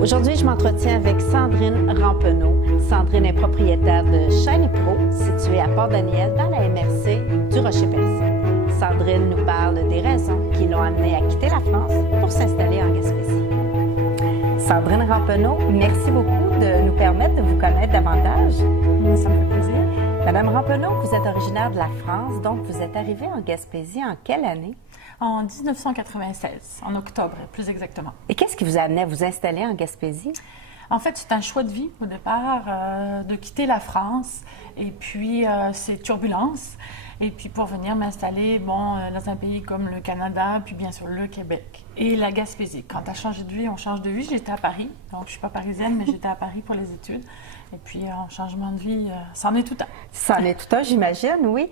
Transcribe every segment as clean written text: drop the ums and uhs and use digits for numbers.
Aujourd'hui, je m'entretiens avec Sandrine Rampeneau. Sandrine est propriétaire de Shiny Pro, située à Port-Daniel, dans la MRC du Rocher-Percé. Sandrine nous parle des raisons qui l'ont amenée à quitter la France pour s'installer en Gaspésie. Sandrine Rampeneau, merci beaucoup de nous permettre de vous connaître davantage. Ça me fait plaisir. Madame Rampeneau, vous êtes originaire de la France, donc vous êtes arrivée en Gaspésie en quelle année? En 1996, en octobre plus exactement. Et qu'est-ce qui vous a amené à vous installer en Gaspésie? En fait, c'est un choix de vie au départ, de quitter la France et puis ces turbulences. Et puis pour venir m'installer dans un pays comme le Canada, puis bien sûr le Québec et la Gaspésie. Quand tu as changé de vie, on change de vie. J'étais à Paris, donc je ne suis pas parisienne, mais j'étais à Paris pour les études. Et puis en changement de vie, c'en est tout un. C'en est tout un, j'imagine, oui.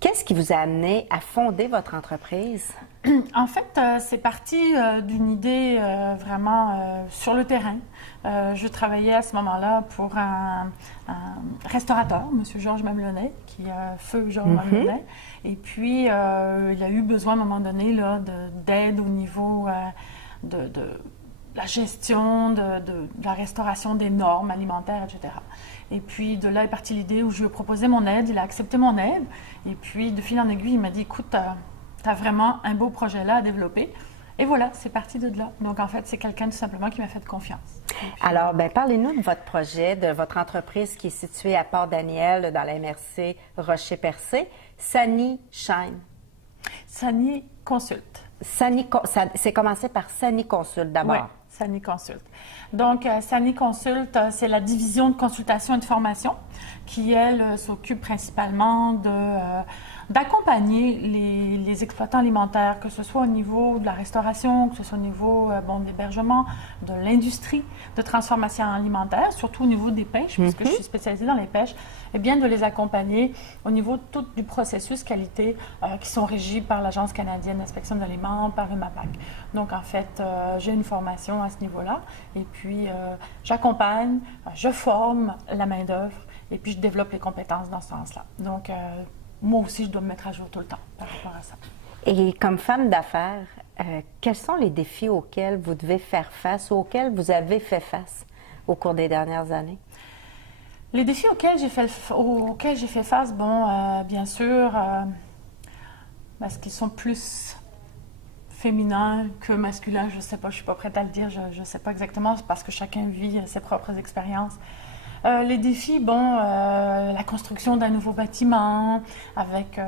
Qu'est-ce qui vous a amené à fonder votre entreprise? En fait, c'est parti d'une idée vraiment sur le terrain. Je travaillais à ce moment-là pour un restaurateur, M. Georges Mamelonnet, qui est feu Georges Mamelonnet. Et puis, il a eu besoin à un moment donné d'aide au niveau de la gestion, de la restauration des normes alimentaires, etc. Et puis, de là est partie l'idée où je lui ai proposé mon aide. Il a accepté mon aide. Et puis, de fil en aiguille, il m'a dit, écoute, tu as vraiment un beau projet là à développer. Et voilà, c'est parti de là. Donc, en fait, c'est quelqu'un tout simplement qui m'a fait confiance. Puis, alors, parlez-nous de votre projet, de votre entreprise qui est située à Port-Daniel, dans la MRC Rocher-Percé, Sani Shine. Sani Consulte. C'est commencé par Sani Consulte d'abord. Oui, Sani Consulte. Donc, Sani Consulte, c'est la division de consultation et de formation qui, elle, s'occupe principalement d'accompagner les exploitants alimentaires, que ce soit au niveau de la restauration, que ce soit au niveau de l'hébergement, de l'industrie de transformation alimentaire, surtout au niveau des pêches, puisque je suis spécialisée dans les pêches, et bien de les accompagner au niveau tout du processus qualité qui sont régis par l'Agence canadienne d'inspection de l'aliments, par le MAPAC. Donc, en fait, j'ai une formation à ce niveau-là, et puis j'accompagne, je forme la main-d'œuvre, et puis je développe les compétences dans ce sens-là. Donc, moi aussi, je dois me mettre à jour tout le temps par rapport à ça. Et comme femme d'affaires, quels sont les défis auxquels vous devez faire face ou auxquels vous avez fait face au cours des dernières années? Les défis auxquels j'ai fait face, bien sûr, parce qu'ils sont plus féminins que masculins, je ne sais pas, je ne suis pas prête à le dire, je ne sais pas exactement, parce que chacun vit ses propres expériences. Les défis, la construction d'un nouveau bâtiment avec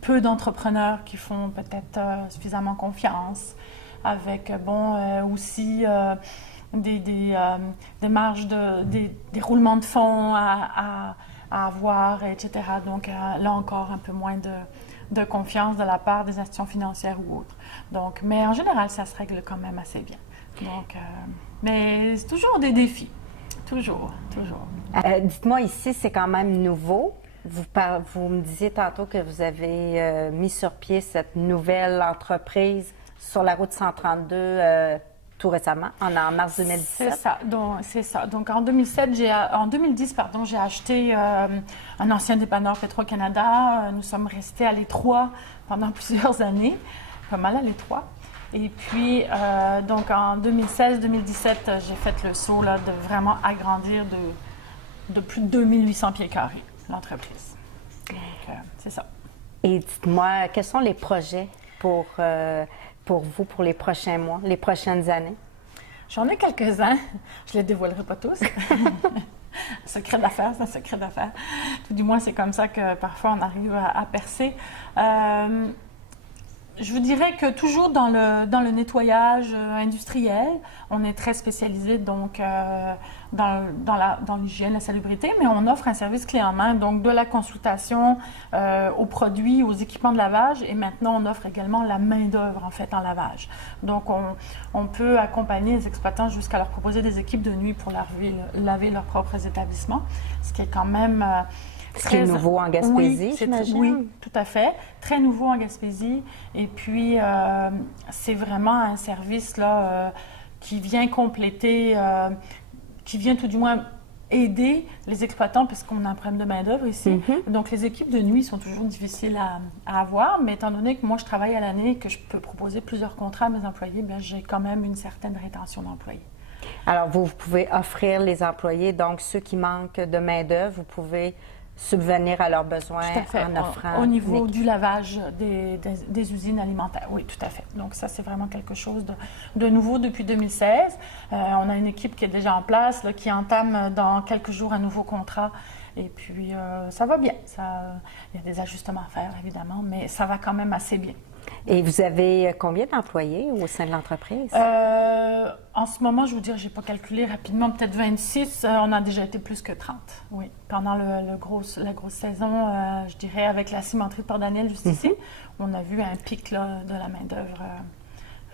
peu d'entrepreneurs qui font peut-être suffisamment confiance, avec aussi des marges, des roulements de fonds à avoir, etc. Donc là encore, un peu moins de confiance de la part des institutions financières ou autres. Donc, mais en général, ça se règle quand même assez bien. Donc, mais c'est toujours des défis. Toujours. Dites-moi, ici, c'est quand même nouveau. Vous me disiez tantôt que vous avez mis sur pied cette nouvelle entreprise sur la route 132 tout récemment, en mars 2017. C'est ça. Donc, en 2010, j'ai acheté un ancien dépanneur Petro-Canada. Nous sommes restés à l'Étroit pendant plusieurs années, pas mal à l'Étroit. Et puis, donc en 2016-2017, j'ai fait le saut de vraiment agrandir de plus de 2800 pieds carrés l'entreprise. Donc, c'est ça. Et dites-moi, quels sont les projets pour vous, pour les prochains mois, les prochaines années? J'en ai quelques-uns. Je ne les dévoilerai pas tous. Secret d'affaires, c'est un secret d'affaires. Tout du moins, c'est comme ça que parfois on arrive à percer. Je vous dirais que toujours dans le nettoyage industriel, on est très spécialisé donc dans l'hygiène, la salubrité, mais on offre un service clé en main, donc de la consultation aux produits, aux équipements de lavage, et maintenant on offre également la main-d'œuvre en fait en lavage. Donc on peut accompagner les exploitants jusqu'à leur proposer des équipes de nuit pour laver leurs propres établissements, ce qui est quand même ce qui est nouveau en Gaspésie, j'imagine. Oui, tout à fait. Très nouveau en Gaspésie. Et puis, c'est vraiment un service là, qui vient compléter, qui vient tout du moins aider les exploitants, parce qu'on a un problème de main-d'œuvre ici. Donc, les équipes de nuit sont toujours difficiles à avoir, mais étant donné que moi, je travaille à l'année et que je peux proposer plusieurs contrats à mes employés, bien, j'ai quand même une certaine rétention d'employés. Alors, vous pouvez offrir les employés, donc ceux qui manquent de main-d'œuvre, vous pouvez subvenir à leurs besoins Tout à fait. en offrant. Au niveau du lavage des usines alimentaires. Oui, tout à fait. Donc, ça, c'est vraiment quelque chose de nouveau depuis 2016. On a une équipe qui est déjà en place, là, qui entame dans quelques jours un nouveau contrat. Et puis, ça va bien. Il y a des ajustements à faire, évidemment, mais ça va quand même assez bien. Et vous avez combien d'employés au sein de l'entreprise? En ce moment, je vous dire, je n'ai pas calculé rapidement, peut-être 26. On a déjà été plus que 30, oui. Pendant la grosse saison, je dirais, avec la cimenterie de Port-Daniel juste ici, on a vu un pic là, de la main-d'œuvre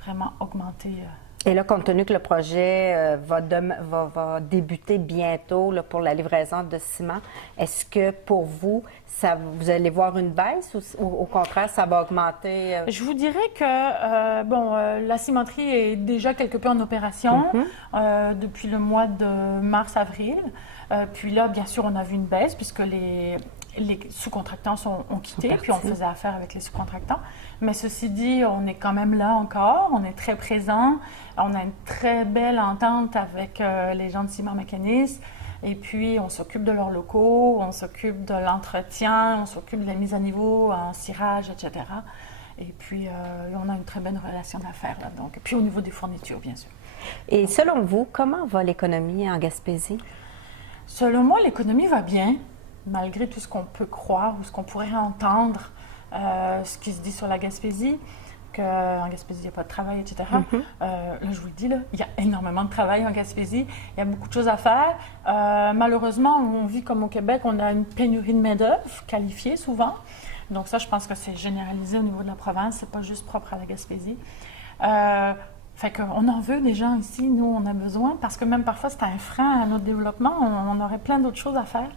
vraiment augmenter. Et là, compte tenu que le projet va débuter bientôt là, pour la livraison de ciment, est-ce que pour vous, vous allez voir une baisse ou au contraire, ça va augmenter? Je vous dirais que la cimenterie est déjà quelque peu en opération depuis le mois de mars-avril. Puis là, bien sûr, on a vu une baisse puisque les sous-contractants ont quitté, puis on faisait affaire avec les sous-contractants. Mais ceci dit, on est quand même là encore, on est très présent, on a une très belle entente avec les gens de Ciment Mécanisme, et puis on s'occupe de leurs locaux, on s'occupe de l'entretien, on s'occupe de la mise à niveau, en cirage, etc. Et puis, on a une très bonne relation d'affaires là, donc. Puis au niveau des fournitures, bien sûr. Et selon vous, comment va l'économie en Gaspésie? Selon moi, l'économie va bien. Malgré tout ce qu'on peut croire ou ce qu'on pourrait entendre, ce qui se dit sur la Gaspésie, qu'en Gaspésie, il n'y a pas de travail, etc. Là, je vous le dis, là, il y a énormément de travail en Gaspésie. Il y a beaucoup de choses à faire. Malheureusement, on vit comme au Québec, on a une pénurie de main-d'œuvre qualifiée souvent. Donc ça, je pense que c'est généralisé au niveau de la province. C'est pas juste propre à la Gaspésie. Fait qu'on en veut des gens ici. Nous, on a besoin parce que même parfois, c'est un frein à notre développement. On aurait plein d'autres choses à faire.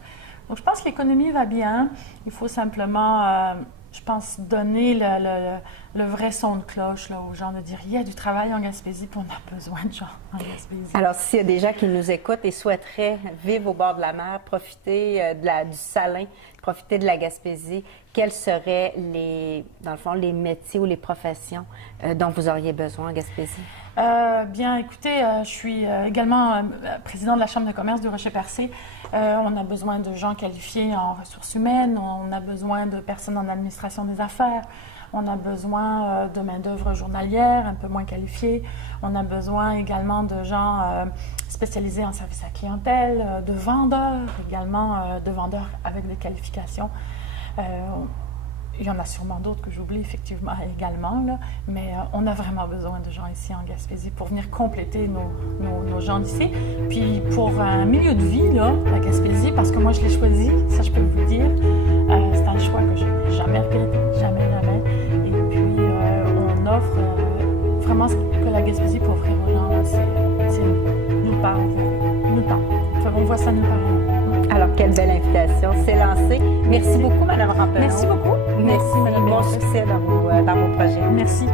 Donc, je pense que l'économie va bien. Il faut simplement, je pense, donner le vrai son de cloche là, aux gens, de dire il y a du travail en Gaspésie, puis on a besoin de gens en Gaspésie. Alors, s'il y a des gens qui nous écoutent et souhaiteraient vivre au bord de la mer, profiter du salin, profiter de la Gaspésie, quels seraient dans le fond, les métiers ou les professions dont vous auriez besoin en Gaspésie? Bien, écoutez, je suis également présidente de la Chambre de commerce du Rocher-Percé. On a besoin de gens qualifiés en ressources humaines, on a besoin de personnes en administration des affaires, on a besoin de main-d'œuvre journalière, un peu moins qualifiée. On a besoin également de gens spécialisés en service à clientèle, de vendeurs également, de vendeurs avec des qualifications. Il y en a sûrement d'autres que j'oublie effectivement également, là, mais on a vraiment besoin de gens ici en Gaspésie pour venir compléter nos gens d'ici. Puis pour un milieu de vie, là, la Gaspésie, parce que moi je l'ai choisi, ça je peux vous le dire, c'est un choix que je n'ai jamais regretté, jamais. Et puis on offre vraiment ce que la Gaspésie peut offrir aux gens, c'est nulle part. On voit ça nulle part. Alors, quelle belle invitation. C'est lancé. Merci beaucoup, Mme Rampeneau. Merci beaucoup. Merci, Mme. Bon succès dans vos projets. Merci.